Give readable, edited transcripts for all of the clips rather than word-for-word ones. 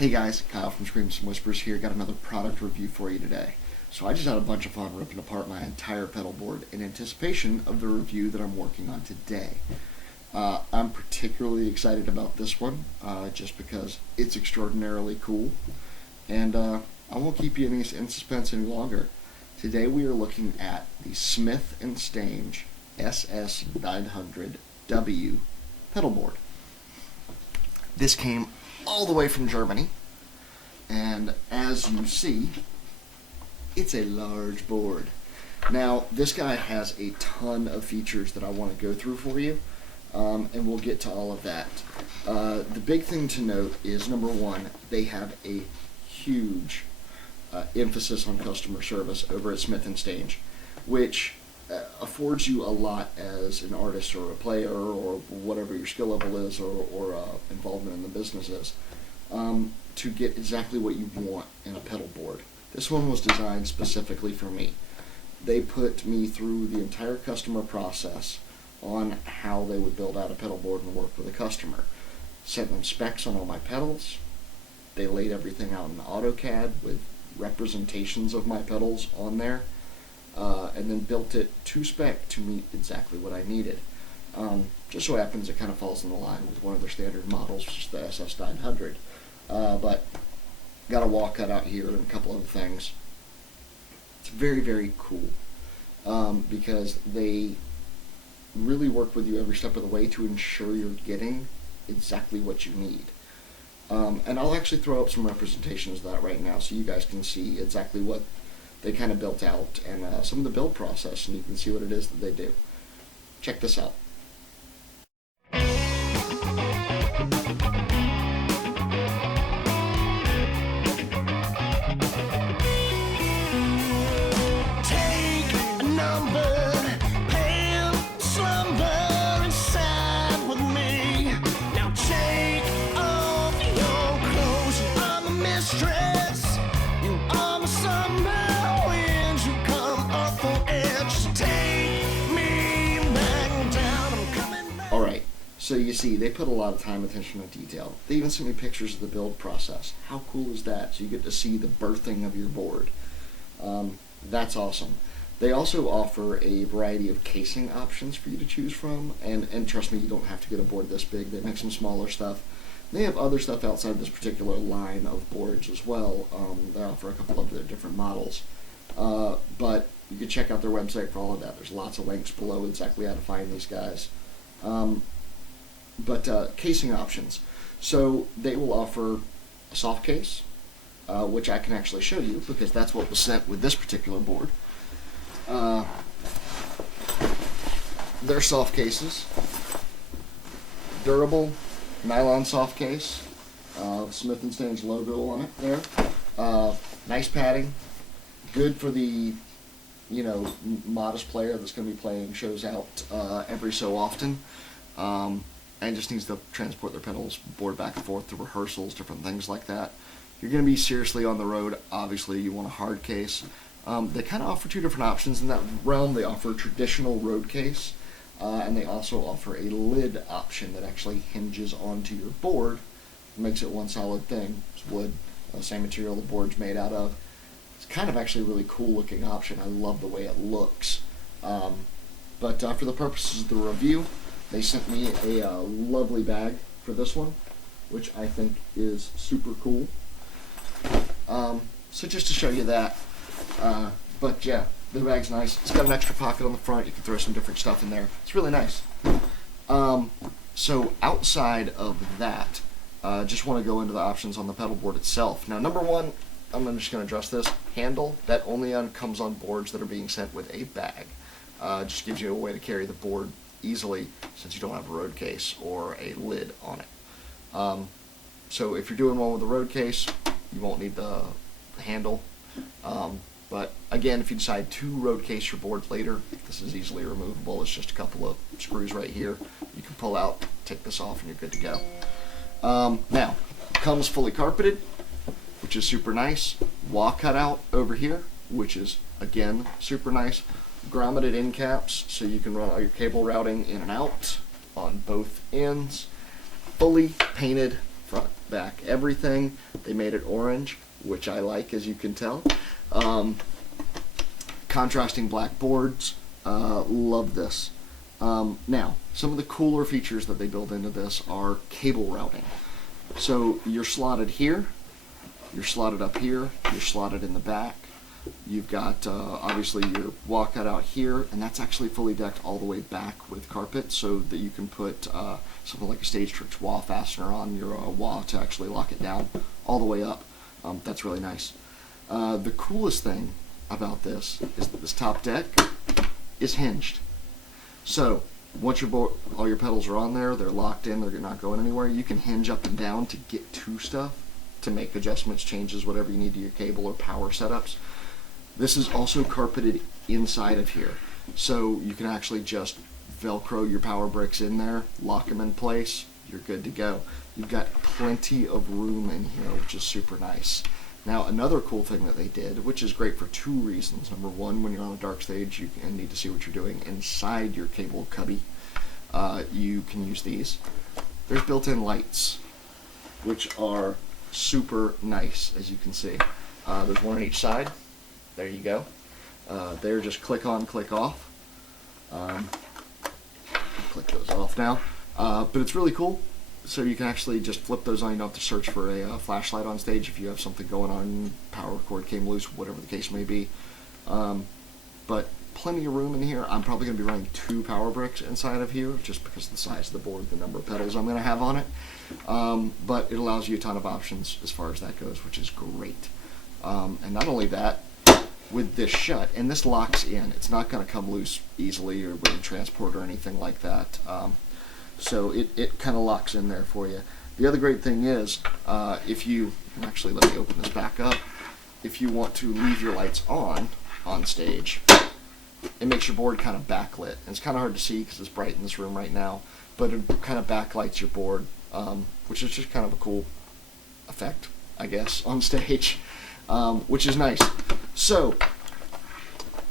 Hey guys, Kyle from Screams and Whispers here. Got another product review for you today. So I just had a bunch of fun ripping apart my entire pedal board in anticipation of the review that I'm working on today. I'm particularly excited about this one just because it's extraordinarily cool, and I won't keep you in suspense any longer. Today we are looking at the Schmidt and Stange SS900w pedal board. This came all the way from Germany, and as you see, it's a large board. Now, this guy has a ton of features that I want to go through for you, and we'll get to all of that. The big thing to note is, number one, they have a huge emphasis on customer service over at Schmidt and Stange, which affords you a lot as an artist or a player or whatever your skill level is or involvement in the business is, to get exactly what you want in a pedal board. This one was designed specifically for me. They put me through the entire customer process on how they would build out a pedal board and work with a customer. Sent them specs on all my pedals. They laid everything out in AutoCAD with representations of my pedals on there. And then built it to spec to meet exactly what I needed. Just so happens it kind of falls in the line with one of their standard models, which is the SS900. But got a wall cut out here and a couple other things. It's very, very cool because they really work with you every step of the way to ensure you're getting exactly what you need. And I'll actually throw up some representations of that right now so you guys can see exactly what they kind of built out and some of the build process, and you can see what it is that they do. Check this out. Take a number, pale slumber inside with me. Now take off your clothes. I'm a mistress. You are my summer. Alright, so you see, they put a lot of time, attention, and detail. They even sent me pictures of the build process. How cool is that? So you get to see the birthing of your board. That's awesome. They also offer a variety of casing options for you to choose from, and trust me, you don't have to get a board this big. They make some smaller stuff. They have other stuff outside this particular line of boards as well. They offer a couple of their different models. But you can check out their website for all of that. There's lots of links below exactly how to find these guys. Casing options. So they will offer a soft case, which I can actually show you because that's what was sent with this particular board. They're soft cases. Durable nylon soft case. Schmidt and Stange logo on it there. Nice padding. Good for the modest player that's going to be playing shows out every so often, and just needs to transport their pedals board back and forth to rehearsals, different things like that. You're going to be seriously on the road. Obviously, you want a hard case. They kind of offer two different options in that realm. They offer a traditional road case, and they also offer a lid option that actually hinges onto your board. It makes it one solid thing. It's wood, same material the board's made out of. It's kind of actually a really cool looking option. I love the way it looks. But for the purposes of the review, they sent me a lovely bag for this one, which I think is super cool. So just to show you that. But yeah, the bag's nice. It's got an extra pocket on the front. You can throw some different stuff in there. It's really nice. So outside of that, just want to go into the options on the pedal board itself. Now, number one, I'm just going to address this. Handle, that only comes on boards that are being sent with a bag. Just gives you a way to carry the board easily since you don't have a road case or a lid on it. So if you're doing one with a road case, you won't need the handle. But again, if you decide to road case your board later, this is easily removable. It's just a couple of screws right here. You can pull out, take this off, and you're good to go. Now, comes fully carpeted, which is super nice. Wah cutout over here, which is again super nice. Grommeted end caps, so you can run all your cable routing in and out on both ends. Fully painted front, back, everything. They made it orange, which I like, as you can tell. Contrasting black boards. Love this. Now, some of the cooler features that they build into this are cable routing. So you're slotted here, you're slotted up here, you're slotted in the back. You've got obviously your walkout out here, and that's actually fully decked all the way back with carpet, so that you can put something like a Stage Tricks wah fastener on your wah to actually lock it down all the way up. That's really nice. The coolest thing about this is that this top deck is hinged. So once all your pedals are on there, they're locked in, they're not going anywhere. You can hinge up and down to get to stuff, to make adjustments, changes, whatever you need to your cable or power setups. This is also carpeted inside of here, so you can actually just Velcro your power bricks in there, lock them in place, you're good to go. You've got plenty of room in here, which is super nice. Now, another cool thing that they did, which is great for two reasons. Number one, when you're on a dark stage, you need to see what you're doing inside your cable cubby. You can use these. There's built-in lights, which are super nice, as you can see. There's one on each side. There you go. They're just click on, click off. Click those off now. But it's really cool. So you can actually just flip those on. You don't have to search for a flashlight on stage if you have something going on, power cord came loose, whatever the case may be. But plenty of room in here. I'm probably going to be running 2 power bricks inside of here, just because of the size of the board, the number of pedals I'm going to have on it. But it allows you a ton of options as far as that goes, which is great. And not only that, with this shut, and this locks in. It's not going to come loose easily or with transport or anything like that. So it kind of locks in there for you. The other great thing is, if you, actually let me open this back up, if you want to leave your lights on stage, it makes your board kind of backlit. And it's kind of hard to see because it's bright in this room right now, but it kind of backlights your board, which is just kind of a cool effect, I guess, on stage, which is nice. So,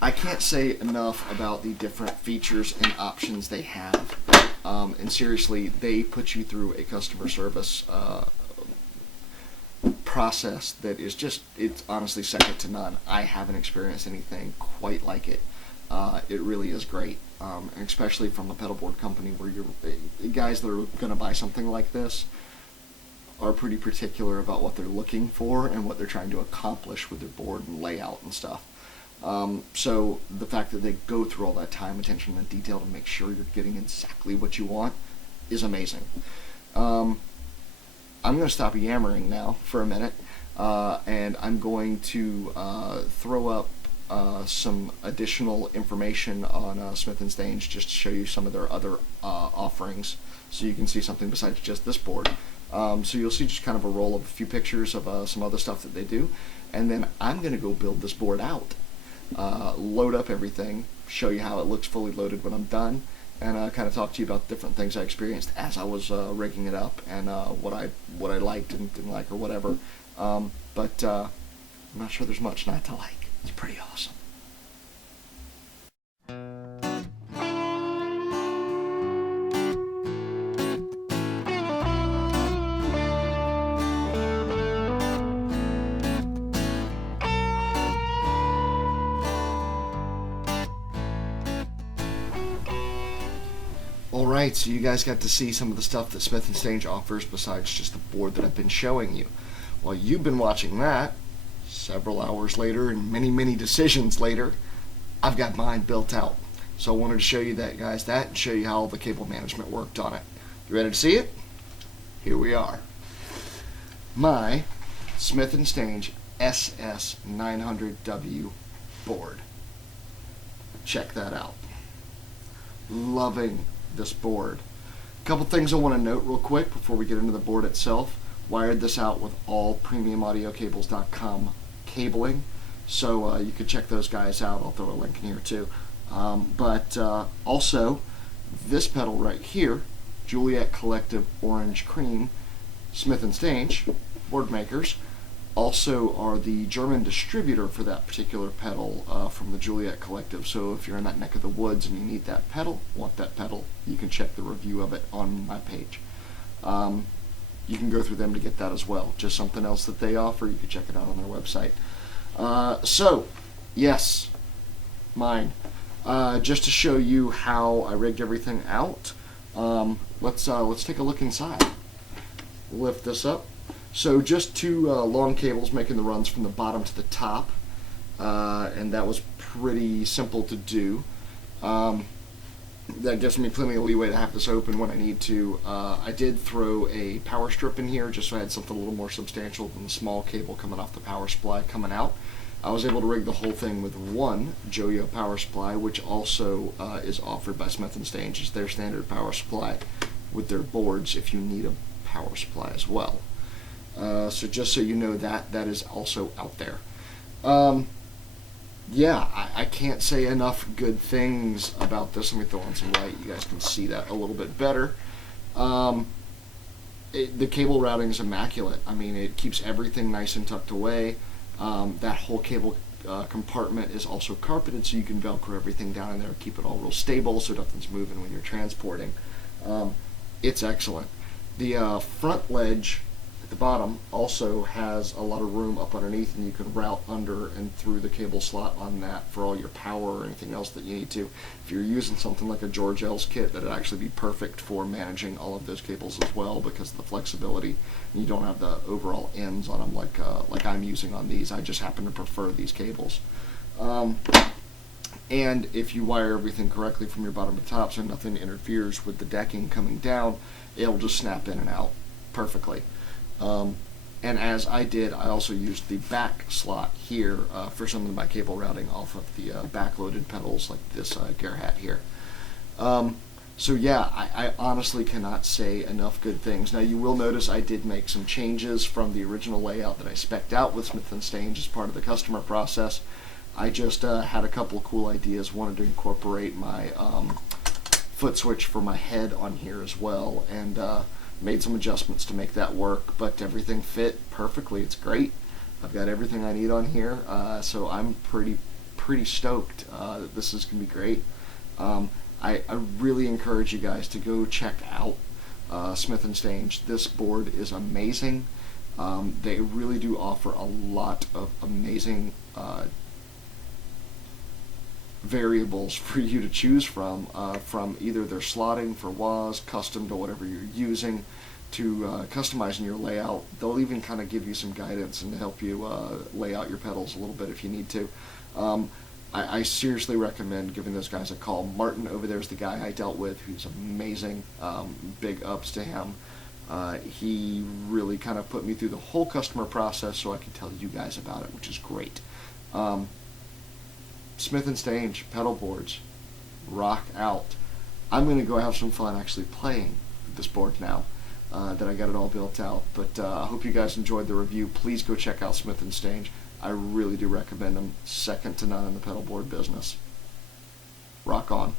I can't say enough about the different features and options they have. And seriously, they put you through a customer service process that is just, it's honestly second to none. I haven't experienced anything quite like it. It really is great, and especially from a pedalboard company where guys that are going to buy something like this are pretty particular about what they're looking for and what they're trying to accomplish with their board and layout and stuff. So the fact that they go through all that time, attention, and detail to make sure you're getting exactly what you want is amazing. I'm going to stop yammering now for a minute, and I'm going to throw up some additional information on Schmidt and Stange, just to show you some of their other offerings, so you can see something besides just this board. So you'll see just kind of a roll of a few pictures of some other stuff that they do, and then I'm going to go build this board out, load up everything, show you how it looks fully loaded when I'm done, and kind of talk to you about different things I experienced as I was rigging it up, and what I liked and didn't like or whatever. But I'm not sure there's much not to like. It's pretty awesome. Alright, so you guys got to see some of the stuff that Schmidt and Stange offers besides just the board that I've been showing you. While you've been watching that, several hours later and many, many decisions later, I've got mine built out. So I wanted to show you that, guys, and show you how all the cable management worked on it. You ready to see it? Here we are. My Schmidt and Stange SS900w board. Check that out. Loving this board. A couple things I want to note real quick before we get into the board itself. Wired this out with all premiumaudiocables.com cabling, so you could check those guys out. I'll throw a link in here too. But also, this pedal right here, Juliet Collective Orange Cream, Schmidt and Stange, board makers, also are the German distributor for that particular pedal from the Juliet Collective. So if you're in that neck of the woods and you need that pedal, want that pedal, you can check the review of it on my page. you can go through them to get that as well. Just something else that they offer. You can check it out on their website. So, yes, mine. Just to show you how I rigged everything out, let's take a look inside. Lift this up. So just two long cables making the runs from the bottom to the top, and that was pretty simple to do. That gives me plenty of leeway to have this open when I need to. I did throw a power strip in here just so I had something a little more substantial than the small cable coming off the power supply coming out. I was able to rig the whole thing with one Joyo power supply, which also is offered by Schmidt & Stange as their standard power supply with their boards if you need a power supply as well. So just so you know that is also out there. Yeah, I can't say enough good things about this. Let me throw on some light. You guys can see that a little bit better. The cable routing is immaculate. I mean, it keeps everything nice and tucked away. That whole cable compartment is also carpeted, so you can Velcro everything down in there, keep it all real stable so nothing's moving when you're transporting. It's excellent. The front ledge at the bottom also has a lot of room up underneath, and you can route under and through the cable slot on that for all your power or anything else that you need to. If you're using something like a George L's kit, that'd actually be perfect for managing all of those cables as well because of the flexibility. And you don't have the overall ends on them like I'm using on these. I just happen to prefer these cables. And if you wire everything correctly from your bottom to top so nothing interferes with the decking coming down, it'll just snap in and out perfectly. And as I did, I also used the back slot here for some of my cable routing off of the back-loaded pedals like this Gerhat here. So yeah, I honestly cannot say enough good things. Now you will notice I did make some changes from the original layout that I spec'd out with Schmidt & Stange as part of the customer process. I just had a couple of cool ideas, wanted to incorporate my foot switch for my head on here as well, and made some adjustments to make that work, but everything fit perfectly. It's great. I've got everything I need on here, so I'm pretty stoked that this is going to be great. I really encourage you guys to go check out Schmidt & Stange. This board is amazing. They really do offer a lot of amazing variables for you to choose from either their slotting for wahs, custom to whatever you're using, to customizing your layout. They'll even kind of give you some guidance and help you lay out your pedals a little bit if you need to. I seriously recommend giving those guys a call. Martin over there is the guy I dealt with, who's amazing. Big ups to him. He really kind of put me through the whole customer process so I can tell you guys about it, which is great. Schmidt & Stange pedal boards, rock out. I'm going to go have some fun actually playing with this board now that I got it all built out. But I hope you guys enjoyed the review. Please go check out Schmidt & Stange. I really do recommend them. Second to none in the pedal board business. Rock on.